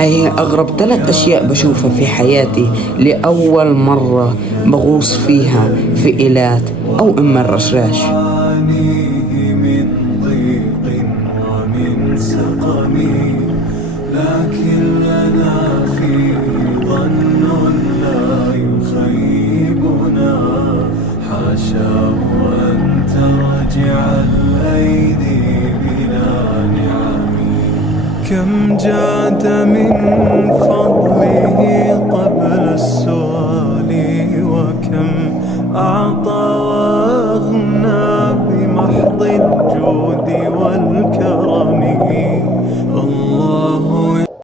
هاي أغرب 3 أشياء بشوفها في حياتي لأول مرة بغوص فيها في إيلات أو إما الرشراش. أعانيه من ضيق ومن سقم، لكن لنا فيه ظن لا يخيبنا، حاشاه أن ترجع الأيدي بلا نعم. كم جاد من فضله قبل السوء